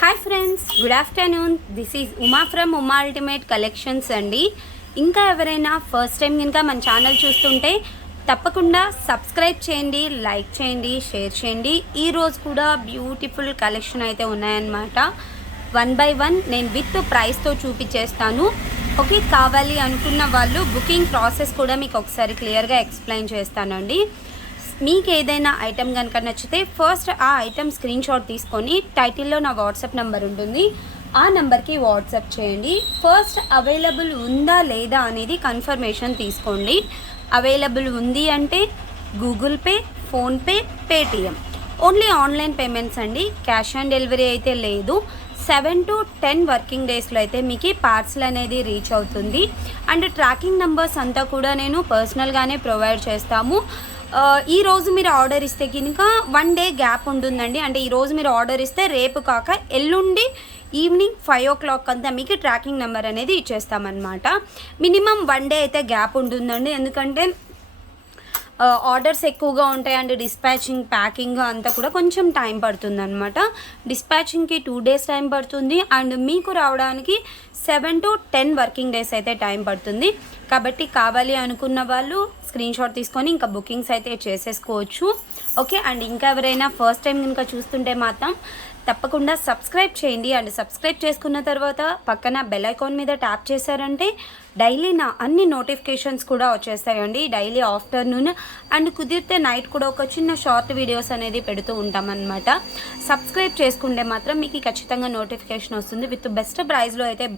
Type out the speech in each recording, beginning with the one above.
Hi friends, good afternoon. This is Uma from Uma ultimate collections అండి. ఇంకా ఎవరైనా ఫస్ట్ టైం కనుక మన ఛానల్ చూస్తుంటే తప్పకుండా సబ్స్క్రైబ్ చేయండి, లైక్ చేయండి, షేర్ చేయండి. ఈరోజు కూడా బ్యూటిఫుల్ కలెక్షన్ అయితే ఉన్నాయన్నమాట. 1 by 1 నేను విత్ ప్రైస్తో చూపించేస్తాను. ఓకే, కావాలి అనుకున్న వాళ్ళు బుకింగ్ ప్రాసెస్ కూడా మీకు ఒకసారి క్లియర్గా ఎక్స్ప్లెయిన్ చేస్తానండి. మీకు ఏదైనా ఐటెం కనుక నచ్చితే ఫస్ట్ ఆ ఐటెం స్క్రీన్ షాట్ తీసుకొని టైటిల్లో నా వాట్సాప్ నెంబర్ ఉంటుంది, ఆ నెంబర్కి వాట్సాప్ చేయండి. ఫస్ట్ అవైలబుల్ ఉందా లేదా అనేది కన్ఫర్మేషన్ తీసుకోండి. అవైలబుల్ ఉంది అంటే Google pay, PhonePe, Paytm, only online payments అండి. క్యాష్ ఆన్ డెలివరీ అయితే లేదు. 7 to 10 వర్కింగ్ డేస్లో అయితే మీకు పార్సల్ అనేది రీచ్ అవుతుంది. అండ్ ట్రాకింగ్ నెంబర్స్ అంతా కూడా నేను పర్సనల్గానే ప్రొవైడ్ చేస్తాము. ఈరోజు మీరు ఆర్డర్ ఇస్తే కనుక 1 day గ్యాప్ ఉంటుందండి. అంటే ఈరోజు మీరు ఆర్డర్ ఇస్తే రేపు కాక ఎల్లుండి ఈవినింగ్ 5 o'clock అంతా మీకు ట్రాకింగ్ నెంబర్ అనేది ఇచ్చేస్తామన్నమాట. మినిమం 1 day అయితే గ్యాప్ ఉంటుందండి. ఎందుకంటే ఆర్డర్స్ ఎక్కువగా ఉంటాయి అండ్ డిస్పాచింగ్, ప్యాకింగ్ అంతా కూడా కొంచెం టైం పడుతుంది అనమాట. డిస్పాచింగ్కి 2 days టైం పడుతుంది అండ్ మీకు రావడానికి 7 to 10 వర్కింగ్ డేస్ అయితే టైం పడుతుంది. కాబట్టి కావాలి అనుకున్న వాళ్ళు స్క్రీన్ షాట్ తీసుకొని ఇంకా బుకింగ్స్ అయితే చేసేసుకోవచ్చు. ఓకే, అండ్ ఇంకా ఎవరైనా ఫస్ట్ టైం కనుక చూస్తుంటే మాత్రం తప్పకుండా సబ్స్క్రైబ్ చేయండి. అండ్ సబ్స్క్రైబ్ చేసుకున్న తర్వాత పక్కన బెల్ ఐకాన్ మీద ట్యాప్ చేశారంటే డైలీ నా అన్ని నోటిఫికేషన్స్ కూడా వచ్చేస్తాయండి. డైలీ ఆఫ్టర్నూన్ అండ్ కుదిరితే నైట్ కూడా ఒక చిన్న షార్ట్ వీడియోస్ అనేది పెడుతూ ఉంటామన్నమాట. సబ్స్క్రైబ్ చేసుకుంటే మాత్రం మీకు ఖచ్చితంగా నోటిఫికేషన్ వస్తుంది. విత్ బెస్ట్ ప్రైస్లో అయితే,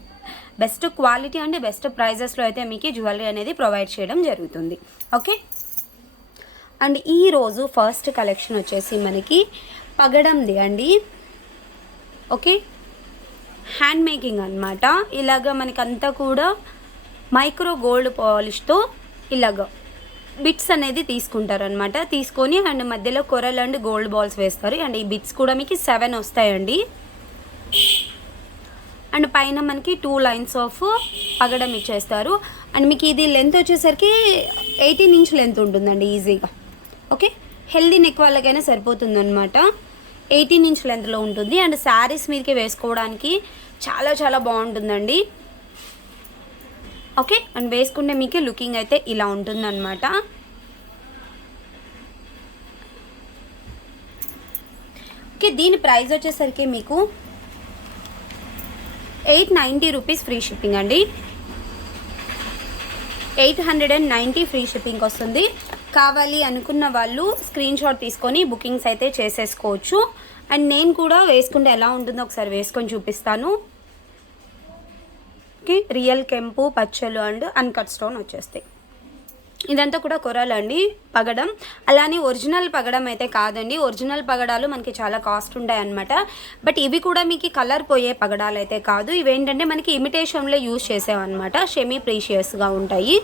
బెస్ట్ క్వాలిటీ అండ్ బెస్ట్ ప్రైజెస్లో అయితే మీకు జ్యువెలరీ అనేది ప్రొవైడ్ చేయడం జరుగుతుంది. ఓకే, అండ్ ఈరోజు ఫస్ట్ కలెక్షన్ వచ్చేసి మనకి పగడంది అండి. ఓకే, హ్యాండ్ మేకింగ్ అనమాట. ఇలాగ మనకంతా కూడా మైక్రో గోల్డ్ పాలిష్తో ఇలాగ బిట్స్ అనేది తీసుకుంటారనమాట. తీసుకొని అండ్ మధ్యలో కొరల్ అండ్ గోల్డ్ బాల్స్ వేస్తారు. అండ్ ఈ బిట్స్ కూడా మీకు 7 వస్తాయండి. అండ్ పైన మనకి 2 lines ఆఫ్ పగడం ఇచ్చేస్తారు. అండ్ మీకు ఇది లెంత్ వచ్చేసరికి 18 inch లెంత్ ఉంటుందండి ఈజీగా. ఓకే, హెల్దీ నెక్ వాళ్ళకైనా సరిపోతుంది అనమాట. 18 inch లెంత్లో ఉంటుంది. అండ్ శారీస్ మీదకి వేసుకోవడానికి చాలా చాలా బాగుంటుందండి. ఓకే, అండ్ వేసుకుంటే మీకు లుకింగ్ అయితే ఇలా ఉంటుందన్నమాట. ఓకే, దీని ప్రైస్ వచ్చేసరికి మీకు 890 రూపీస్ ఫ్రీ షిప్పింగ్ అండి. 890 ఫ్రీ షిప్పింగ్ వస్తుంది. కావాలి అనుకున్న వాళ్ళు స్క్రీన్ షాట్ తీసుకొని బుకింగ్స్ అయితే చేసేసుకోవచ్చు. అండ్ నేను కూడా వేసుకుంటే ఎలా ఉంటుందో ఒకసారి వేసుకొని చూపిస్తాను. ఓకే, రియల్ కెంపు, పచ్చలు అండ్ అన్కట్ స్టోన్ వచ్చేస్తాయి. ఇదంతా కూడా కొరలు అండి, పగడం. అలానే ఒరిజినల్ పగడం అయితే కాదండి. ఒరిజినల్ పగడాలు మనకి చాలా కాస్ట్ ఉంటాయి అన్నమాట. బట్ ఇవి కూడా మీకు కలర్ పోయే పగడాలు అయితే కాదు. ఇవేంటంటే మనకి ఇమిటేషన్లో యూజ్ చేసేవన్నమాట. షెమీ ప్రీషియస్గా ఉంటాయి.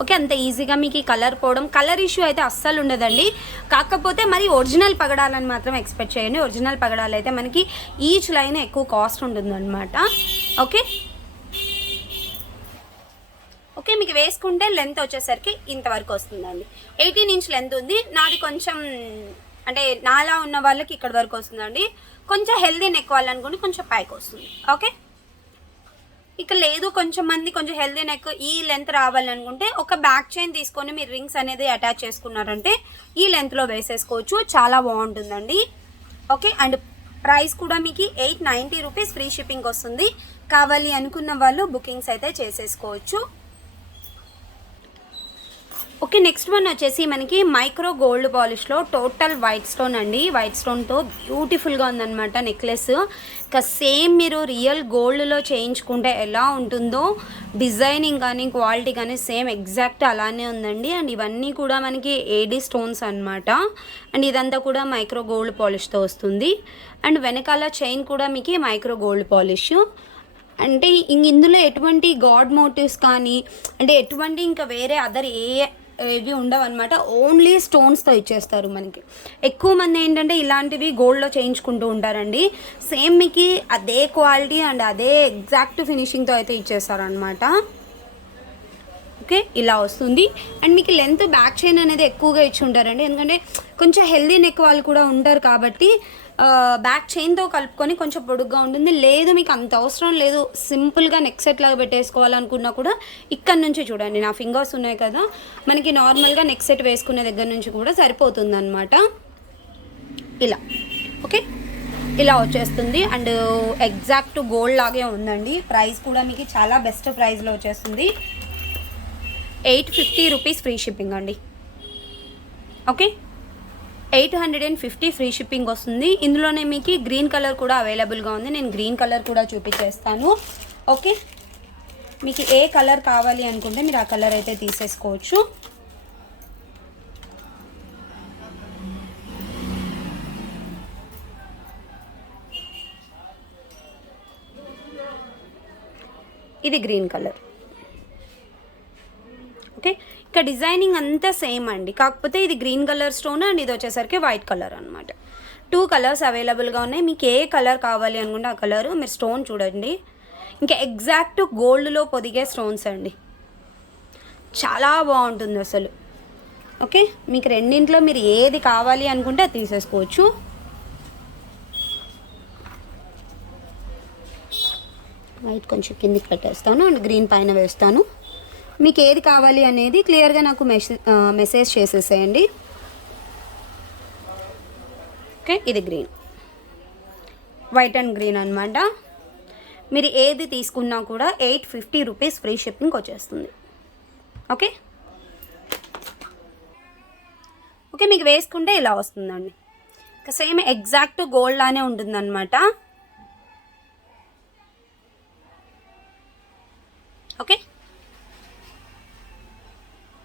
ఓకే, అంత ఈజీగా మీకు కలర్ పోవడం, కలర్ ఇష్యూ అయితే అస్సలు ఉండదండి. కాకపోతే మరి ఒరిజినల్ పగడాలని మాత్రం ఎక్స్పెక్ట్ చేయండి. ఒరిజినల్ పగడాలు అయితే మనకి ఈచ్ లైన్ ఎక్కువ కాస్ట్ ఉంటుందన్నమాట. ఓకే ఓకే, మీకు వేసుకుంటే లెంత్ వచ్చేసరికి ఇంతవరకు వస్తుందండి. 18 inch లెంత్ ఉంది. నాది కొంచెం అంటే నాలా ఉన్న వాళ్ళకి ఇక్కడ వరకు వస్తుందండి. కొంచెం హెల్దీ నెక్ వాళ్ళనుకోండి కొంచెం పైకి వస్తుంది. ఓకే, ఇక లేదు కొంచెం మంది కొంచెం హెల్దీ నెక్ ఈ లెంత్ రావాలనుకుంటే ఒక బ్యాక్ చైన్ తీసుకొని మీరు రింగ్స్ అనేది అటాచ్ చేసుకున్నారంటే ఈ లెంత్లో వేసేసుకోవచ్చు. చాలా బాగుంటుందండి. ఓకే, అండ్ ప్రైస్ కూడా మీకు 890 రూపీస్ ఫ్రీ షిప్పింగ్ వస్తుంది. కావాలి అనుకున్న వాళ్ళు బుకింగ్స్ అయితే చేసేసుకోవచ్చు. ఓకే, నెక్స్ట్ వన్ వచ్చేసి మనకి మైక్రో గోల్డ్ పాలిష్లో టోటల్ వైట్ స్టోన్ అండి. వైట్ స్టోన్తో బ్యూటిఫుల్గా ఉందన్నమాట నెక్లెస్. ఇక సేమ్ మీరు రియల్ గోల్డ్లో చేయించుకుంటే ఎలా ఉంటుందో డిజైనింగ్ కానీ క్వాలిటీ కానీ సేమ్ ఎగ్జాక్ట్ అలానే ఉందండి. అండ్ ఇవన్నీ కూడా మనకి ఏడీ స్టోన్స్ అనమాట. అండ్ ఇదంతా కూడా మైక్రో గోల్డ్ పాలిష్తో వస్తుంది. అండ్ వెనకాల చైన్ కూడా మీకు మైక్రో గోల్డ్ పాలిష్. అంటే ఇందులో ఎటువంటి గాడ్ మోటివ్స్ కానీ అంటే ఎటువంటి ఇంకా వేరే అదర్ ఇవి ఉండవు అనమాట. ఓన్లీ స్టోన్స్తో ఇచ్చేస్తారు మనకి. ఎక్కువ మంది ఏంటంటే ఇలాంటివి గోల్డ్లో చేయించుకుంటూ ఉంటారండి. సేమ్ మీకు అదే క్వాలిటీ అండ్ అదే ఎగ్జాక్ట్ ఫినిషింగ్తో అయితే ఇచ్చేస్తారు అనమాట. ఓకే, ఇలా వస్తుంది. అండ్ మీకు లెంత్ బ్యాక్ చైన్ అనేది ఎక్కువగా ఇచ్చి ఉంటారండి. ఎందుకంటే కొంచెం హెల్దీ నెక్ వాళ్ళు కూడా ఉంటారు కాబట్టి బ్యాక్ చైన్తో కలుపుకొని కొంచెం పొడుగ్గా ఉంటుంది. లేదు మీకు అంత అవసరం లేదు, సింపుల్గా నెక్ సెట్ లాగా పెట్టేసుకోవాలనుకున్నా కూడా ఇక్కడ నుంచి చూడండి, నా ఫింగర్స్ ఉన్నాయి కదా, మనకి నార్మల్గా నెక్ సెట్ వేసుకునే దగ్గర నుంచి కూడా సరిపోతుంది అనమాట. ఇలా ఓకే, ఇలా వచ్చేస్తుంది. అండ్ ఎగ్జాక్ట్ గోల్డ్ లాగే ఉందండి. ప్రైస్ కూడా మీకు చాలా బెస్ట్ ప్రైస్లో వచ్చేస్తుంది. 850 రూపీస్ ఫ్రీ షిప్పింగ్ అండి. ఓకే, 850 ఫ్రీ షిప్పింగ్ వస్తుంది. ఇందులోనే మీకు గ్రీన్ కలర్ కూడా అవైలబుల్గా ఉంది. నేను గ్రీన్ కలర్ కూడా చూపించేస్తాను. ఓకే, మీకు ఏ కలర్ కావాలి అనుకుంటే మీరు ఆ కలర్ అయితే తీసేసుకోవచ్చు. ఇది గ్రీన్ కలర్. ఓకే, ఇక డిజైనింగ్ అంతా సేమ్ అండి, కాకపోతే ఇది గ్రీన్ కలర్ స్టోన్ అండ్ ఇది వచ్చేసరికి వైట్ కలర్ అనమాట. 2 కలర్స్ అవైలబుల్గా ఉన్నాయి. మీకు ఏ కలర్ కావాలి అనుకుంటే ఆ కలరు. మీరు స్టోన్ చూడండి, ఇంకా ఎగ్జాక్ట్ గోల్డ్లో పొదిగే స్టోన్స్ అండి, చాలా బాగుంటుంది అసలు. ఓకే, మీకు రెండింట్లో మీరు ఏది కావాలి అనుకుంటే అది తీసేసుకోవచ్చు. వైట్ కొంచెం కిందికి పెట్టేస్తాను అండ్ గ్రీన్ పైన వేస్తాను. మీకు ఏది కావాలి అనేది క్లియర్గా నాకు మెసేజ్ చేసేసేయండి. ఓకే, ఇది గ్రీన్, వైట్ అండ్ గ్రీన్ అనమాట. మీరు ఏది తీసుకున్నా కూడా 850 రూపీస్ ఫ్రీ షిప్పింగ్ వచ్చేస్తుంది. ఓకే ఓకే, మీకు వేసుకుంటే ఇలా వస్తుందండి. ఇంకా సేమ్ ఎగ్జాక్ట్ గోల్డ్ లానే ఉంటుందన్నమాట. ఓకే,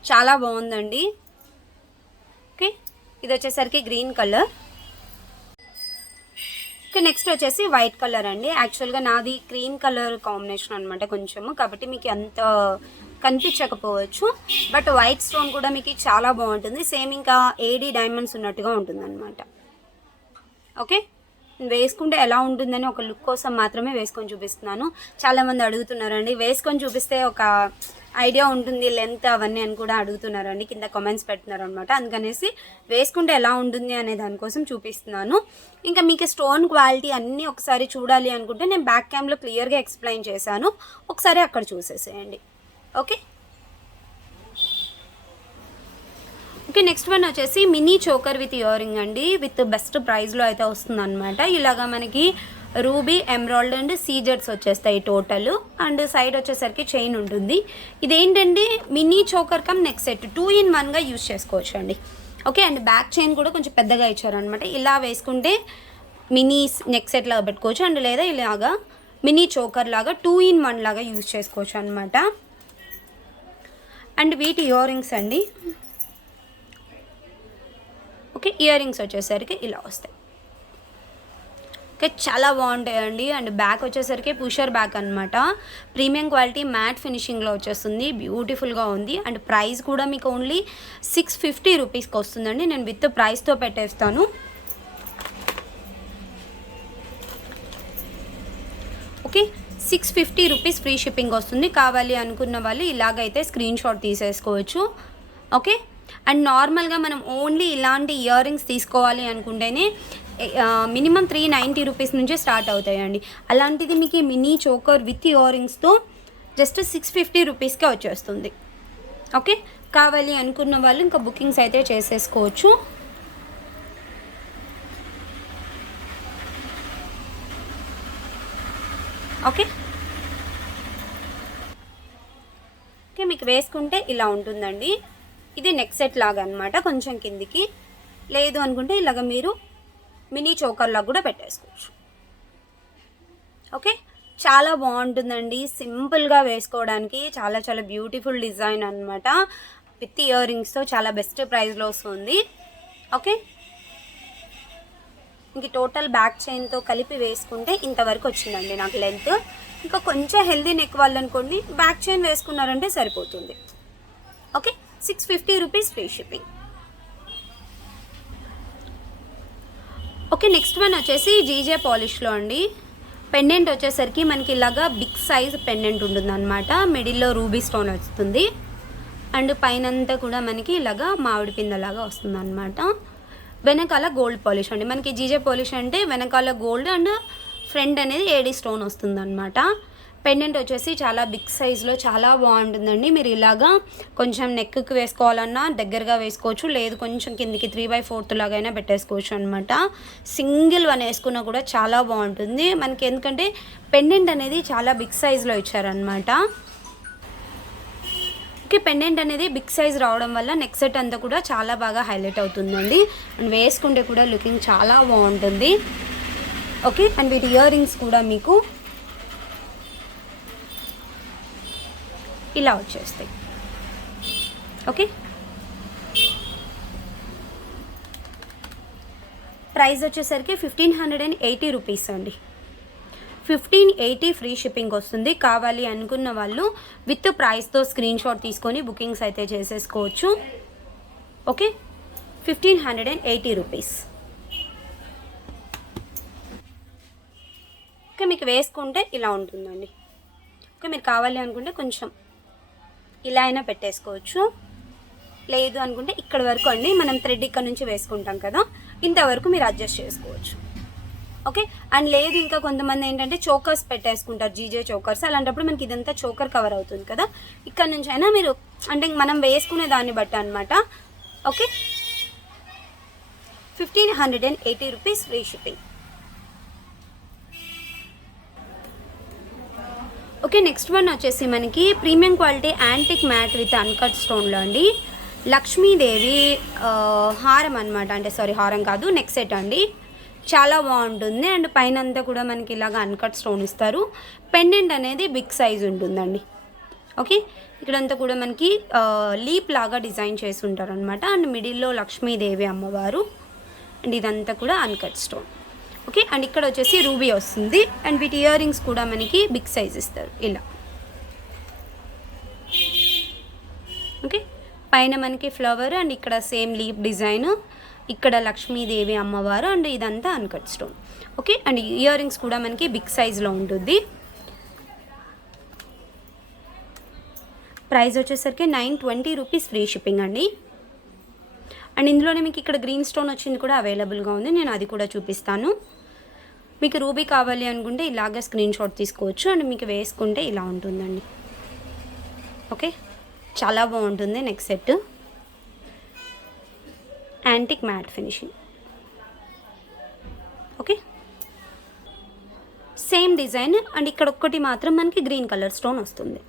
చాలా బాగుందండి. ఓకే, ఇది వచ్చేసరికి గ్రీన్ కలర్. ఓకే, నెక్స్ట్ వచ్చేసి వైట్ కలర్ అండి. యాక్చువల్గా నాది క్రీమ్ కలర్ కాంబినేషన్ అనమాట కొంచెము, కాబట్టి మీకు అంత కనిపించకపోవచ్చు. బట్ వైట్ స్టోన్ కూడా మీకు చాలా బాగుంటుంది. సేమ్ ఇంకా AD డైమండ్స్ ఉన్నట్టుగా ఉంటుంది అనమాట. ఓకే, వేసుకుంటే ఎలా ఉంటుందని ఒక లుక్ కోసం మాత్రమే వేసుకొని చూపిస్తున్నాను. చాలామంది అడుగుతున్నారండి, వేసుకొని చూపిస్తే ఒక ఐడియా ఉంటుంది లెంత్ అవన్నీ అని కూడా అడుగుతున్నారండి, కింద కామెంట్స్ పెడుతున్నారు అనమాట. అందుకనేసి వేసుకుంటే ఎలా ఉంటుంది అనే దానికోసం చూపిస్తున్నాను. ఇంకా మీకు స్టోన్ క్వాలిటీ అన్నీ ఒకసారి చూడాలి అనుకుంటే నేను బ్యాక్ క్యామ్లో క్లియర్గా ఎక్స్ప్లెయిన్ చేశాను, ఒకసారి అక్కడ చూసేసేయండి. ఓకే ఓకే, నెక్స్ట్ వన్ వచ్చేసి mini choker with ear ring అండి. విత్ బెస్ట్ ప్రైస్లో అయితే వస్తుంది అనమాట. ఇలాగా మనకి రూబీ, ఎమరాల్డ్ అండ్ సీజెడ్స్ వచ్చేస్తాయి టోటల్. అండ్ సైడ్ వచ్చేసరికి చైన్ ఉంటుంది. ఇదేంటంటే mini choker come neck set 2 in 1గా యూజ్ చేసుకోవచ్చు అండి. ఓకే, అండ్ బ్యాక్ చైన్ కూడా కొంచెం పెద్దగా ఇచ్చారనమాట. ఇలా వేసుకుంటే మినీ నెక్ సెట్ లాగా పెట్టుకోవచ్చు, అండ్ లేదా ఇలాగా మినీ చోకర్ లాగా 2 in 1 లాగా యూజ్ చేసుకోవచ్చు అనమాట. అండ్ వీటి ఇయర్ రింగ్స్ అండి. ఓకే, ఇయర్ రింగ్స్ వచ్చేసరికి ఇలా వస్తాయి. ఓకే, చాలా బాగుంటాయండి. అండ్ బ్యాక్ వచ్చేసరికి పుషర్ బ్యాక్ అనమాట. ప్రీమియం క్వాలిటీ మ్యాట్ ఫినిషింగ్లో వచ్చేస్తుంది, బ్యూటిఫుల్గా ఉంది. అండ్ ప్రైస్ కూడా మీకు ఓన్లీ 650 రూపీస్కి వస్తుందండి. నేను విత్ ప్రైస్తో పెట్టేస్తాను. ఓకే, 650 రూపీస్ ఫ్రీ షిప్పింగ్ వస్తుంది. కావాలి అనుకున్న వాళ్ళు ఇలాగైతే స్క్రీన్ షాట్ తీసేసుకోవచ్చు. ఓకే, అండ్ నార్మల్గా మనం ఓన్లీ ఇలాంటి ఇయర్ రింగ్స్ తీసుకోవాలి అనుకుంటేనే మినిమం 390 రూపీస్ నుంచే స్టార్ట్ అవుతాయండి. అలాంటిది మీకు మినీ చోకర్ విత్ ఇయర్ రింగ్స్తో జస్ట్ 650 రూపీస్కే వచ్చేస్తుంది. ఓకే, కావాలి అనుకున్న వాళ్ళు ఇంకా బుకింగ్స్ అయితే చేసేసుకోవచ్చు. ఓకే ఓకే, మీకు వేసుకుంటే ఇలా ఉంటుందండి. ఇది నెక్ సెట్ లాగా అనమాట, కొంచెం కిందికి. లేదు అనుకుంటే ఇలాగ మీరు మినీ చోకర్ లాగా కూడా పెట్టేసుకోవచ్చు. ఓకే, చాలా బాగుంటుందండి. సింపుల్గా వేసుకోవడానికి చాలా చాలా బ్యూటిఫుల్ డిజైన్ అనమాట. విత్ ఇయర్ రింగ్స్తో చాలా బెస్ట్ ప్రైస్లో వస్తుంది. ఓకే, ఇంక టోటల్ బ్యాక్ చైన్తో కలిపి వేసుకుంటే ఇంతవరకు వచ్చిందండి నాకు లెంత్. ఇంకా కొంచెం హెల్దీ నెక్ వాళ్ళు అనుకోండి, బ్యాక్ చైన్ వేసుకున్నారంటే సరిపోతుంది. Okay, 650 rupees free shipping. Okay, next one వచ్చేసి జీజే పాలిష్లో అండి. పెండెంట్ వచ్చేసరికి మనకి ఇలాగా బిగ్ సైజ్ పెండెంట్ ఉంటుంది అనమాట. మిడిల్లో రూబీ స్టోన్ వస్తుంది. అండ్ పైనంతా కూడా మనకి ఇలాగా మామిడి పిందలాగా వస్తుంది అనమాట. వెనకాల గోల్డ్ పాలిష్ అండి. మనకి జీజే పాలిష్ అంటే వెనకాల గోల్డ్ అండ్ ఫ్రంట్ అనేది ఏడీ స్టోన్ వస్తుందన్నమాట. పెండెంట్ వచ్చేసి చాలా బిగ్ సైజ్లో చాలా బాగుంటుందండి. మీరు ఇలాగా కొంచెం నెక్కి వేసుకోవాలన్నా దగ్గరగా వేసుకోవచ్చు, లేదు కొంచెం కిందికి 3/4 లాగైనా పెట్టేసుకోవచ్చు అనమాట. సింగిల్ వన్ వేసుకున్నా కూడా చాలా బాగుంటుంది మనకి, ఎందుకంటే పెండెంట్ అనేది చాలా బిగ్ సైజ్లో ఇచ్చారనమాట. ఓకే, పెండెంట్ అనేది బిగ్ సైజ్ రావడం వల్ల నెక్ సెట్ అంతా కూడా చాలా బాగా హైలైట్ అవుతుందండి. అండ్ వేసుకుంటే కూడా లుకింగ్ చాలా బాగుంటుంది. ఓకే, అండ్ వీటి ఇయర్ రింగ్స్ కూడా మీకు ఇలా వచ్చేస్తాయి. ఓకే, ప్రైస్ వచ్చేసరికి 1580 రూపీస్ అండి. 1580 ఫ్రీ షిప్పింగ్ వస్తుంది. కావాలి అనుకున్న వాళ్ళు విత్ ప్రైస్తో స్క్రీన్ షాట్ తీసుకొని బుకింగ్స్ అయితే చేసేసుకోవచ్చు. Okay, 1580 rupees. ఓకే, మీకు వేసుకుంటే ఇలా ఉంటుందండి. ఓకే, మీరు కావాలి అనుకుంటే కొంచెం ఇలా అయినా పెట్టేసుకోవచ్చు, లేదు అనుకుంటే ఇక్కడ వరకు అండి మనం థ్రెడ్ ఇక్కడ నుంచి వేసుకుంటాం కదా, ఇంతవరకు మీరు అడ్జస్ట్ చేసుకోవచ్చు. ఓకే, అండ్ లేదు ఇంకా కొంతమంది ఏంటంటే చోకర్స్ పెట్టేసుకుంటారు, జీజే చోకర్స్. అలాంటప్పుడు మనకి ఇదంతా చోకర్ కవర్ అవుతుంది కదా, ఇక్కడ నుంచి అయినా మీరు అంటే మనం వేసుకునే దాన్ని బట్టి అనమాట. Okay, 1580 rupees free shipping. Okay, next one వచ్చేసి మనకి premium quality antique matte with uncut స్టోన్లో అండి. లక్ష్మీదేవి హారం అనమాట, అంటే సారీ హారం కాదు, నెక్ సెట్ అండి. చాలా బాగుంటుంది. అండ్ పైన అంతా కూడా మనకి ఇలాగ అన్కట్ స్టోన్ ఇస్తారు. పెండెంట్ అనేది బిగ్ సైజ్ ఉంటుందండి. ఓకే, ఇక్కడంతా కూడా మనకి లీప్ లాగా డిజైన్ చేసి ఉంటారు అనమాట. అండ్ మిడిల్లో లక్ష్మీదేవి అమ్మవారు, అండ్ ఇదంతా కూడా అన్కట్ స్టోన్. ఓకే, అండ్ ఇక్కడ వచ్చేసి రూబీ వస్తుంది. అండ్ వీటి ఇయర్ రింగ్స్ కూడా మనకి బిగ్ సైజ్ ఇస్తారు ఇలా. ఓకే, పైన మనకి ఫ్లవర్ అండ్ ఇక్కడ సేమ్ లీప్ డిజైన్, ఇక్కడ లక్ష్మీదేవి అమ్మవారు, అండ్ ఇదంతా uncut stone. Okay, and year rings కూడా మనకి బిగ్ సైజ్లో ఉంటుంది. ప్రైస్ వచ్చేసరికి 920 రూపీస్ ఫ్రీ షిప్పింగ్ అండి. అండ్ ఇందులోనే మీకు ఇక్కడ గ్రీన్ స్టోన్ వచ్చింది కూడా అవైలబుల్గా ఉంది, నేను అది కూడా చూపిస్తాను. మీకు రూబీ కావాలి అనుకుంటే ఇలాగ స్క్రీన్ షాట్ తీసుకోవచ్చు. అండ్ మీకు వేసుకుంటే ఇలా ఉంటుందండి. ఓకే, చాలా బాగుంటుంది neck set, antique matte finishing. Okay, same design and ఇక్కడ ఒక్కటి మాత్రం మనకి గ్రీన్ కలర్ స్టోన్ వస్తుంది.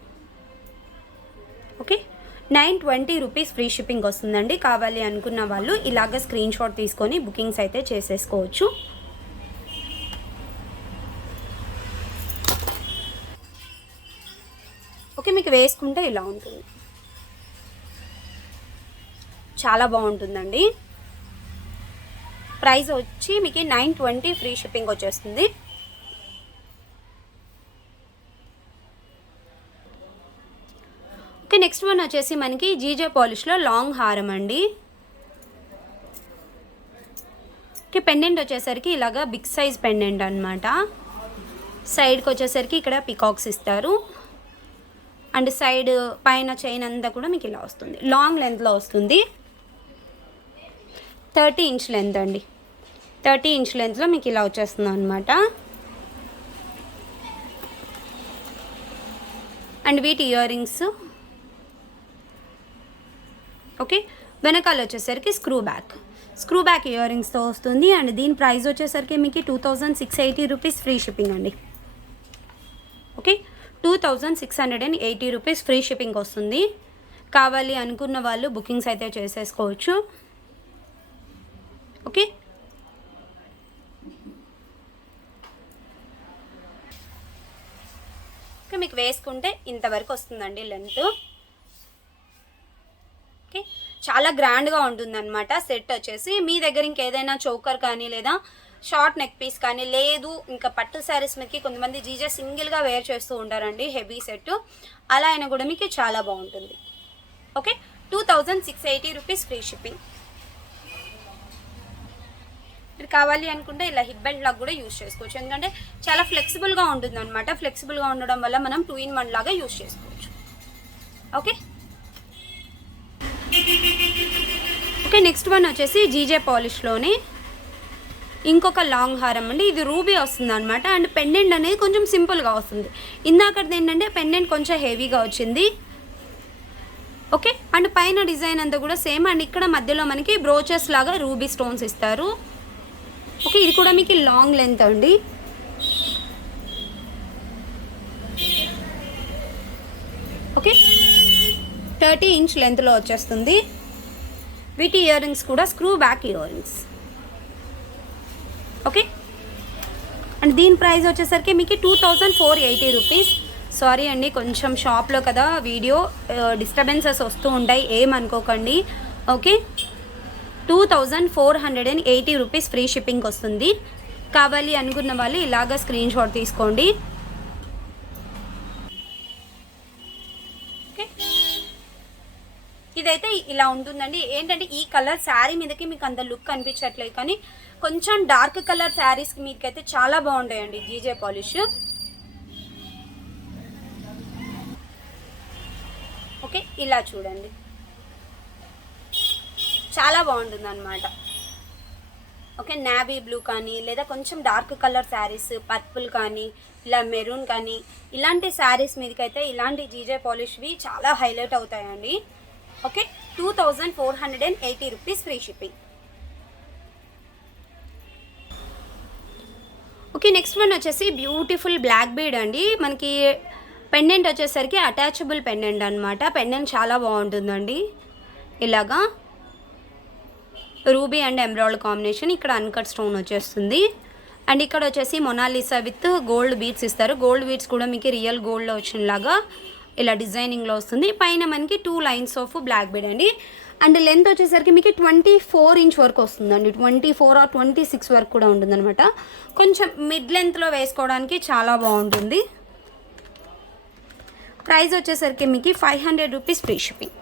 ఓకే, 920 రూపీస్ ఫ్రీ షిప్పింగ్ వస్తుందండి. కావాలి అనుకున్న వాళ్ళు ఇలాగ స్క్రీన్ షాట్ తీసుకొని బుకింగ్స్ అయితే చేసేసుకోవచ్చు. ఓకే, మీకు వేసుకుంటే ఇలా ఉంటుంది, చాలా బాగుంటుందండి. ప్రైస్ వచ్చి మీకు 920 ఫ్రీ షిప్పింగ్ వచ్చేస్తుంది. ఓకే, నెక్స్ట్ వన్ వచ్చేసి మనకి జీజే పాలిష్లో లాంగ్ హారం అండి. ఓకే, పెండెంట్ వచ్చేసరికి ఇలాగా బిగ్ సైజ్ పెండెంట్ అనమాట. సైడ్కి వచ్చేసరికి ఇక్కడ పికాక్స్ ఇస్తారు. అండ్ సైడ్ పైన చైన్ అంతా కూడా మీకు ఇలా వస్తుంది, లాంగ్ లెంత్లో వస్తుంది. 30 ఇంచ్ లెంత్ అండి. 30 ఇంచ్ లెంత్లో మీకు ఇలా వచ్చేస్తుంది అనమాట. అండ్ వీటి ఇయర్ రింగ్స్. ఓకే, వెనకాల వచ్చేసరికి స్క్రూ బ్యాక్ ఇయర్ రింగ్స్తో వస్తుంది. అండ్ దీని ప్రైస్ వచ్చేసరికి మీకు 2680 రూపీస్ ఫ్రీ షిప్పింగ్ అండి. ఓకే, 2680 రూపీస్ ఫ్రీ షిప్పింగ్ వస్తుంది. కావాలి అనుకున్న వాళ్ళు బుకింగ్స్ అయితే చేసేసుకోవచ్చు. ఓకే, మీకు వేసుకుంటే ఇంతవరకు వస్తుందండి లెంత్. ఓకే, చాలా గ్రాండ్గా ఉంటుందన్నమాట సెట్ వచ్చేసి. మీ దగ్గర ఇంకేదైనా చోకర్ కానీ లేదా షార్ట్ నెక్ పీస్ కానీ, లేదు ఇంకా పట్టు శారీస్ మీదకి కొంతమంది జీజే సింగిల్గా వేర్ చేస్తూ ఉంటారండి హెవీ సెట్, అలా అయినా కూడా మీకు చాలా బాగుంటుంది. Okay, 2680 rupees free shipping. మీరు కావాలి అనుకుంటే ఇలా హిప్ బెల్ట్ లాగా కూడా యూజ్ చేసుకోవచ్చు, ఎందుకంటే చాలా ఫ్లెక్సిబుల్గా ఉంటుంది అనమాట. ఫ్లెక్సిబుల్గా ఉండడం వల్ల మనం 2-in-1 లాగా యూజ్ చేసుకోవచ్చు. ఓకే, ఓకే, నెక్స్ట్ వన్ వచ్చేసి జీజే పాలిష్లోనే ఇంకొక లాంగ్ హారం అండి. ఇది రూబీ వస్తుంది అనమాట. అండ్ పెండెంట్ అనేది కొంచెం సింపుల్గా వస్తుంది. ఇందాకది ఏంటంటే పెండెంట్ కొంచెం హెవీగా వచ్చింది. ఓకే, అండ్ పైన డిజైన్ అంతా కూడా సేమ్. అండ్ ఇక్కడ మధ్యలో మనకి బ్రోచెస్ లాగా రూబీ స్టోన్స్ ఇస్తారు. ఓకే, ఇది కూడా మీకు లాంగ్ లెంత్ అండి. ఓకే, 30 ఇంచ్ లెంత్లో వచ్చేస్తుంది. వీటి ఇయర్ రింగ్స్ కూడా screw back year rings. Okay, and దీని ప్రైస్ వచ్చేసరికి మీకు 2480 రూపీస్. సారీ అండి, కొంచెం షాప్లో కదా వీడియో డిస్టర్బెన్సెస్ వస్తూ ఉంటాయి, ఏమనుకోకండి. ఓకే, 2480 రూపీస్ ఫ్రీ షిప్పింగ్ వస్తుంది. కావాలి అనుకున్న వాళ్ళు ఇలాగ స్క్రీన్ షాట్ తీసుకోండి. ఓకే, ఇదైతే ఇలా ఉంటుందండి. ఏంటంటే ఈ కలర్ శారీ మీదకి మీకు అంత లుక్ అనిపించట్లేదు, కానీ కొంచెం డార్క్ కలర్ శారీస్కి మీకైతే చాలా బాగుంటాయండి జీజే పాలిష్. ఓకే, ఇలా చూడండి, చాలా బాగుంటుంది అనమాట. ఓకే, నావీ బ్లూ కానీ లేదా కొంచెం డార్క్ కలర్ శారీస్, పర్పుల్ కానీ ఇలా మెరూన్ కానీ ఇలాంటి శారీస్ మీదకైతే ఇలాంటి జీజే పాలిష్వి చాలా హైలైట్ అవుతాయండి. Okay, 2480 rupees free shipping. Okay, next one వచ్చేసి బ్యూటిఫుల్ బ్లాక్ బీడ్ అండి. మనకి పెండెంట్ వచ్చేసరికి అటాచబుల్ పెండెంట్ అనమాట. పెండెంట్ చాలా బాగుంటుందండి. ఇలాగా రూబీ అండ్ ఎమరాల్డ్ కాంబినేషన్. ఇక్కడ అన్కట్ స్టోన్ వచ్చేస్తుంది. అండ్ ఇక్కడ వచ్చేసి మొనాలిసా విత్ గోల్డ్ బీడ్స్ ఇస్తారు. గోల్డ్ బీడ్స్ కూడా మీకు రియల్ గోల్డ్లో వచ్చినలాగా ఇలా డిజైనింగ్లో వస్తుంది. పైన మనకి 2 లైన్స్ ఆఫ్ బ్లాక్ బీడ్ అండి. అండ్ లెంత్ వచ్చేసరికి మీకు 24 ఇంచ్ వరకు వస్తుందండి. 24 or 26 వరకు కూడా ఉంటుందన్నమాట. కొంచెం మిడ్ లెంత్లో వేసుకోవడానికి చాలా బాగుంటుంది. ప్రైస్ వచ్చేసరికి మీకు 500 rupees free shipping.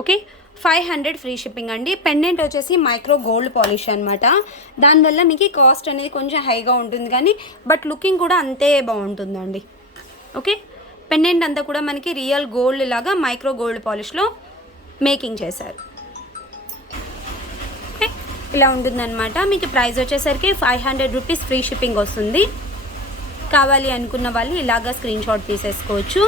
Okay, 500 free shipping అండి. పెండెంట్ వచ్చేసి మైక్రో గోల్డ్ పాలిష్ అనమాట. దానివల్ల మీకు కాస్ట్ అనేది కొంచెం హైగా ఉంటుంది, కానీ బట్ లుకింగ్ కూడా అంతే బాగుంటుందండి. ఓకే, పెండెంట్ అంతా కూడా మనకి రియల్ గోల్డ్ లాగా మైక్రో గోల్డ్ పాలిష్లో మేకింగ్ చేశారు. ఓకే, ఇలా ఉంటుందన్నమాట. మీకు ప్రైస్ వచ్చేసరికి 500 రూపీస్ ఫ్రీ షిప్పింగ్ వస్తుంది. కావాలి అనుకున్న వాళ్ళు ఇలాగా స్క్రీన్ షాట్ తీసేసుకోవచ్చు.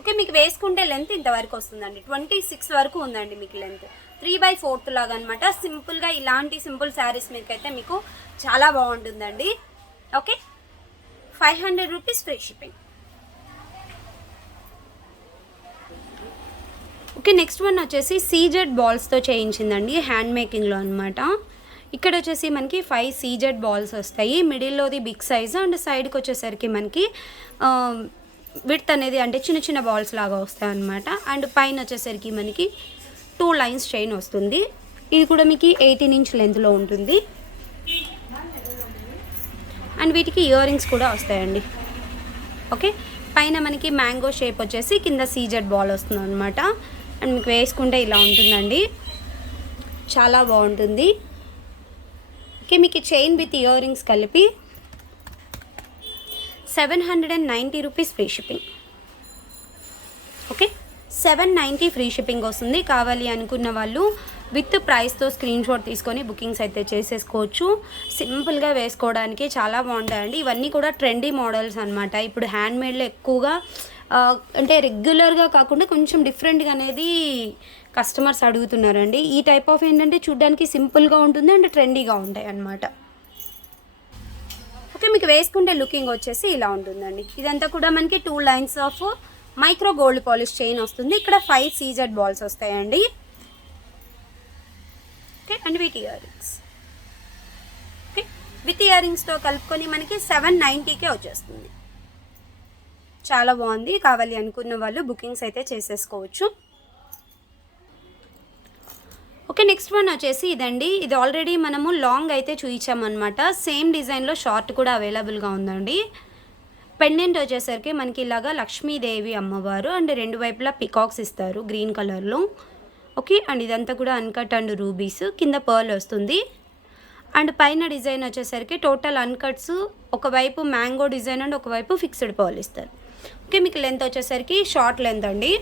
ఓకే, మీకు వేసుకుంటే లెంత్ ఇంతవరకు వస్తుందండి. 26 వరకు ఉందండి మీకు లెంత్. 3/4 లాగా అనమాట. సింపుల్గా ఇలాంటి సింపుల్ శారీస్ మీకైతే మీకు చాలా బాగుంటుందండి. Okay, 500 rupees free shipping. Okay, next one వచ్చేసి సీజెడ్ బాల్స్తో చేయించిందండి, హ్యాండ్ మేకింగ్లో అనమాట. ఇక్కడ వచ్చేసి మనకి 5 సీజెడ్ బాల్స్ వస్తాయి. మిడిల్లోది బిగ్ సైజ్ అండ్ సైడ్కి వచ్చేసరికి మనకి విడ్త్ అనేది అంటే చిన్న చిన్న బాల్స్ లాగా వస్తాయి అనమాట. అండ్ పైన వచ్చేసరికి మనకి 2 లైన్స్ చైన్ వస్తుంది. ఇది కూడా మీకు 18 ఇంచ్ లెంత్లో ఉంటుంది. అండ్ వీటికి ఇయర్ రింగ్స్ కూడా వస్తాయండి. ఓకే, పైన మనకి మ్యాంగో షేప్ వచ్చేసి కింద సీజెడ్ బాల్ వస్తుంది అనమాట. అండ్ మీకు వేసుకుంటే ఇలా ఉంటుందండి, చాలా బాగుంటుంది. ఓకే, మీకు చైన్ విత్ ఇయర్ రింగ్స్ కలిపి 790 rupees free shipping. Okay, 790 free shipping వస్తుంది. కావాలి అనుకున్న వాళ్ళు విత్ ప్రైస్తో స్క్రీన్ షాట్ తీసుకొని బుకింగ్స్ అయితే చేసేసుకోవచ్చు. సింపుల్గా వేసుకోవడానికి చాలా బాగుంటాయండి. ఇవన్నీ కూడా ట్రెండీ మోడల్స్ అనమాట. ఇప్పుడు హ్యాండ్మేడ్లో ఎక్కువగా అంటే రెగ్యులర్గా కాకుండా కొంచెం డిఫరెంట్గా అనేది కస్టమర్స్ అడుగుతున్నారండి. ఈ టైప్ ఆఫ్ ఏంటంటే చూడ్డానికి సింపుల్గా ఉంటుంది అండ్ ట్రెండీగా ఉంటాయి అన్నమాట. ఓకే, మీకు వేసుకుంటే లుకింగ్ వచ్చేసి ఇలా ఉంటుందండి. ఇదంతా కూడా మనకి 2 lines of micro gold polish chain వస్తుంది. ఇక్కడ 5 సీజెడ్ బాల్స్ వస్తాయండి. Okay, and with ear rings. Okay, with ear రింగ్స్తో కలుపుకొని మనకి 790కే వచ్చేస్తుంది. చాలా బాగుంది. కావాలి అనుకున్న వాళ్ళు బుకింగ్స్ అయితే చేసేసుకోవచ్చు. ఓకే, నెక్స్ట్ వన్ వచ్చేసి ఇదండి. ఇది ఆల్రెడీ మనము లాంగ్ అయితే చూపించామన్నమాట. సేమ్ డిజైన్లో షార్ట్ కూడా అవైలబుల్గా ఉందండి. పెండెంట్ వచ్చేసరికి మనకి ఇలాగా లక్ష్మీదేవి అమ్మవారు అండ్ 2 వైపులా పికాక్స్ ఇస్తారు గ్రీన్ కలర్లో. ఓకే, అండ్ ఇదంతా కూడా అన్కట్ అండ్ రూబీస్, కింద పర్ల్ వస్తుంది. అండ్ పైన డిజైన్ వచ్చేసరికి టోటల్ అన్కట్స్, ఒకవైపు మ్యాంగో డిజైన్ అండ్ ఒకవైపు ఫిక్స్డ్ పర్ల్ ఇస్తారు. ఓకే, మీకు లెంత్ వచ్చేసరికి షార్ట్ లెంత్ అండి.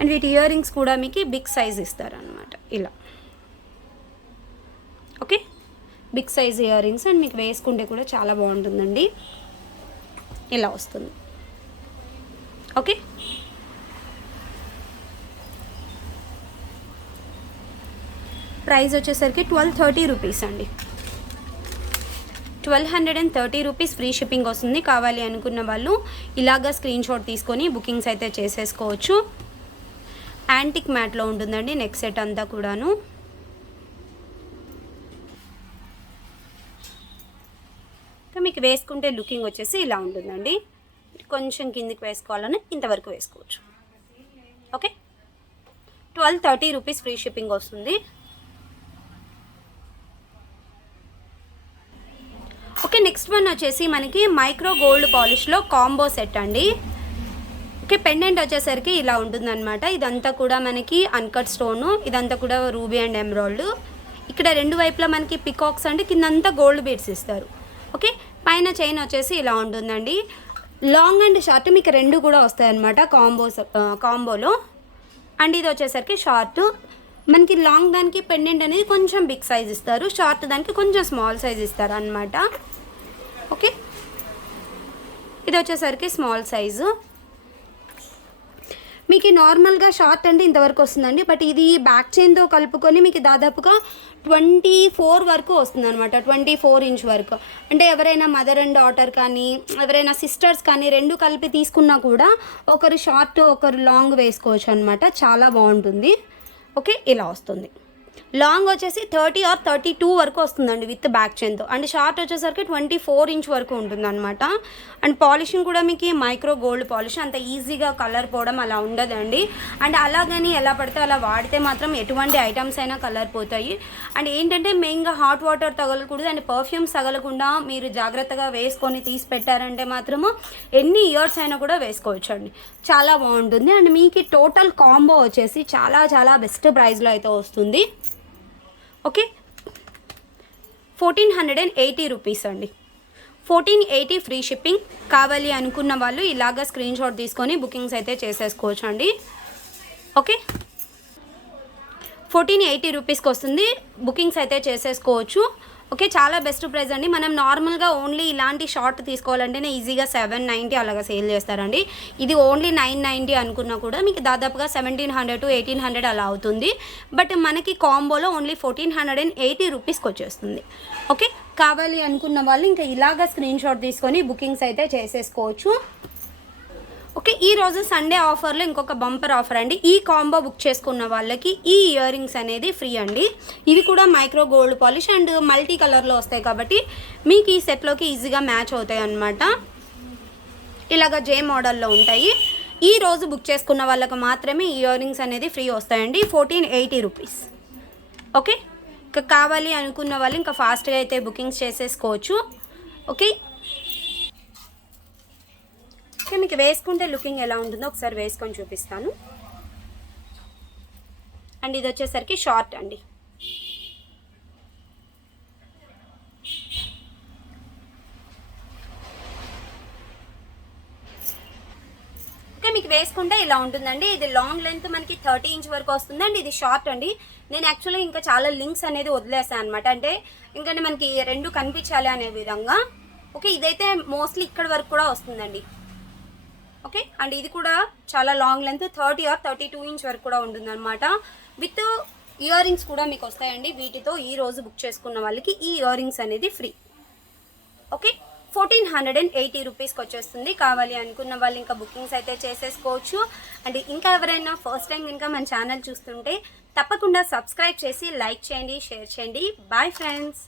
అండ్ వీటి ఇయర్ రింగ్స్ కూడా మీకు బిగ్ సైజ్ ఇస్తారనమాట ఇలా. Okay, big size ear rings and మీకు వేసుకుంటే కూడా చాలా బాగుంటుందండి. ఇలా వస్తుంది. ఓకే, ప్రైస్ వచ్చేసరికి 1230 రూపీస్ అండి. 1230 రూపీస్ ఫ్రీ షిప్పింగ్ వస్తుంది. కావాలి అనుకున్న వాళ్ళు ఇలాగా స్క్రీన్ షాట్ తీసుకొని బుకింగ్స్ అయితే చేసేసుకోవచ్చు. యాంటిక్ మ్యాట్లో ఉంటుందండి నెక్ సెట్ అంతా కూడాను. మీకు వేసుకుంటే లుకింగ్ వచ్చేసి ఇలా ఉంటుందండి. కొంచెం కిందికి వేసుకోవాలని ఇంతవరకు వేసుకోవచ్చు. ఓకే, 1230 రూపీస్ ఫ్రీ షిప్పింగ్ వస్తుంది. ఓకే, నెక్స్ట్ వన్ వచ్చేసి మనకి మైక్రో గోల్డ్ పాలిష్లో కాంబో సెట్ అండి. ఓకే, పెండెంట్ వచ్చేసరికి ఇలా ఉంటుందన్నమాట. ఇదంతా కూడా మనకి అన్కట్ స్టోను, ఇదంతా కూడా రూబీ అండ్ ఎమరాల్డ్. ఇక్కడ రెండు వైపులా మనకి పికాక్స్ అండి, కిందంతా గోల్డ్ బీడ్స్ ఇస్తారు. ఓకే, పైన చైన్ వచ్చేసి ఇలా ఉంటుందండి. లాంగ్ అండ్ షార్ట్ మీకు రెండు కూడా వస్తాయి అన్నమాట కాంబోలో. అండ్ ఇది వచ్చేసరికి షార్ట్. మనకి లాంగ్ దానికి పెండెంట్ అనేది కొంచెం బిగ్ సైజ్ ఇస్తారు, షార్ట్ దానికి కొంచెం స్మాల్ సైజ్ ఇస్తారు అన్నమాట. ఓకే, ఇది వచ్చేసరికి స్మాల్ సైజు. మీకు నార్మల్గా షార్ట్ అంటే ఇంతవరకు వస్తుందండి, బట్ ఇది బ్యాక్ చైన్తో కలుపుకొని మీకు దాదాపుగా 24 వరకు వస్తుంది అనమాట. 24 ఇంచ్ వరకు. అంటే ఎవరైనా మదర్ అండ్ డాటర్ కానీ ఎవరైనా సిస్టర్స్ కానీ రెండు కలిపి తీసుకున్నా కూడా ఒకరు షార్ట్ ఒకరు లాంగ్ వేసుకోవచ్చు అనమాట. చాలా బాగుంటుంది. ఓకే, ఇలా వస్తుంది. లాంగ్ వచ్చేసి 30 or 32 వరకు వస్తుందండి విత్ బ్యాక్ చైన్తో. అండ్ షార్ట్ వచ్చేసరికి 24 ఇంచ్ వరకు ఉంటుంది అనమాట. అండ్ పాలిషింగ్ కూడా మీకు మైక్రో గోల్డ్ పాలిష్, అంత ఈజీగా కలర్ పోవడం అలా ఉండదండి. అండ్ అలాగని ఎలా పడితే అలా వాడితే మాత్రం ఎటువంటి ఐటమ్స్ అయినా కలర్ పోతాయి. అండ్ ఏంటంటే మెయిన్గా హాట్ వాటర్ తగలకూడదు అండ్ పర్ఫ్యూమ్స్ తగలకుండా మీరు జాగ్రత్తగా వేసుకొని తీసి పెట్టారంటే మాత్రము ఎన్ని ఇయర్స్ అయినా కూడా వేసుకోవచ్చు అండి. చాలా బాగుంటుంది. అండ్ మీకు టోటల్ కాంబో వచ్చేసి చాలా చాలా బెస్ట్ ప్రైస్లో అయితే వస్తుంది. ఓకే, 1480 రూపీస్ అండి. 1480 ఫ్రీ షిప్పింగ్. కావాలి అనుకున్న వాళ్ళు ఇలాగ స్క్రీన్ షాట్ తీసుకొని బుకింగ్స్ అయితే చేసేసుకోవచ్చు అండి. ఓకే, 1480 రూపీస్కి వస్తుంది. బుకింగ్స్ అయితే చేసేసుకోవచ్చు. ఓకే, చాలా బెస్ట్ ప్రైస్ అండి. మనం నార్మల్గా ఓన్లీ ఇలాంటి షార్ట్ తీసుకోవాలంటేనే ఈజీగా 790 అలాగా సేల్ చేస్తారండి. ఇది ఓన్లీ 990 అనుకున్నా కూడా మీకు దాదాపుగా 1700 to 1800 అలా అవుతుంది. బట్ మనకి కాంబోలో ఓన్లీ 1480 రూపీస్కి వచ్చేస్తుంది. ఓకే, కావాలి అనుకున్న వాళ్ళు ఇంకా ఇలాగా స్క్రీన్ షాట్ తీసుకొని బుకింగ్స్ అయితే చేసేసుకోవచ్చు. ఓకే, ఈరోజు సండే ఆఫర్లో ఇంకొక బంపర్ ఆఫర్ అండి. ఈ కాంబో బుక్ చేసుకున్న వాళ్ళకి ఈ ఇయర్ రింగ్స్ అనేది ఫ్రీ అండి. ఇవి కూడా micro gold polish and multi కలర్లో వస్తాయి కాబట్టి మీకు ఈ సెట్లోకి ఈజీగా మ్యాచ్ అవుతాయి అన్నమాట. ఇలాగ జే మోడల్లో ఉంటాయి. ఈ రోజు బుక్ చేసుకున్న వాళ్ళకి మాత్రమే ఇయర్ రింగ్స్ అనేది ఫ్రీ వస్తాయండి. 1480 రూపీస్. ఓకే, ఇంకా కావాలి అనుకున్న వాళ్ళు ఇంకా ఫాస్ట్గా అయితే బుకింగ్స్ చేసేసుకోవచ్చు. ఓకే, మీకు వేసుకుంటే లుకింగ్ ఎలా ఉంటుందో ఒకసారి వేసుకొని చూపిస్తాను. అండ్ ఇది వచ్చేసరికి షార్ట్ అండి. ఓకే, మీకు వేసుకుంటే ఇలా ఉంటుందండి. ఇది లాంగ్ లెంత్ మనకి 30 ఇంచ్ వరకు వస్తుంది అండి. ఇది షార్ట్ అండి. నేను యాక్చువల్గా ఇంకా చాలా లింక్స్ అనేది వదిలేసాను అనమాట. అంటే ఎందుకంటే మనకి రెండు కనిపించాలి అనే విధంగా. ఓకే, ఇదైతే మోస్ట్లీ ఇక్కడ వరకు కూడా వస్తుందండి. ఓకే, అండ్ ఇది కూడా చాలా లాంగ్ లెంత్ 30 or 32 ఇంచ్ వరకు కూడా ఉంటుందన్నమాట. విత్ ఇయర్ రింగ్స్ కూడా మీకు వస్తాయండి. వీటితో ఈ రోజు బుక్ చేసుకున్న వాళ్ళకి ఈ ఇయర్ రింగ్స్ అనేది ఫ్రీ. ఓకే, 1480 రూపీస్కి వచ్చేస్తుంది. కావాలి అనుకున్న వాళ్ళు ఇంకా బుకింగ్స్ అయితే చేసేసుకోవచ్చు. అండ్ ఇంకా ఎవరైనా ఫస్ట్ టైం ఇంకా మన ఛానల్ చూస్తుంటే తప్పకుండా సబ్స్క్రైబ్ చేసి లైక్ చేయండి, షేర్ చేయండి. Bye friends.